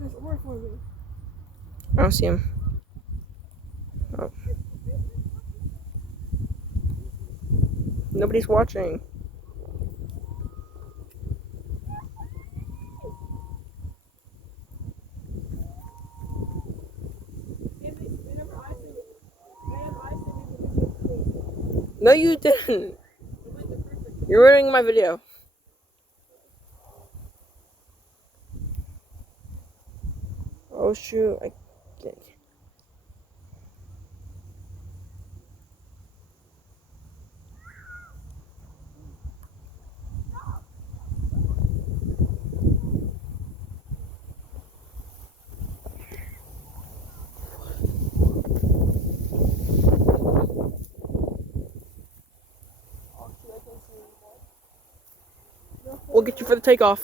this ore for me. I don't see him. Oh. Nobody's watching. No, you didn't. You're ruining my video. Oh shoot! I can't. We'll get you for the takeoff.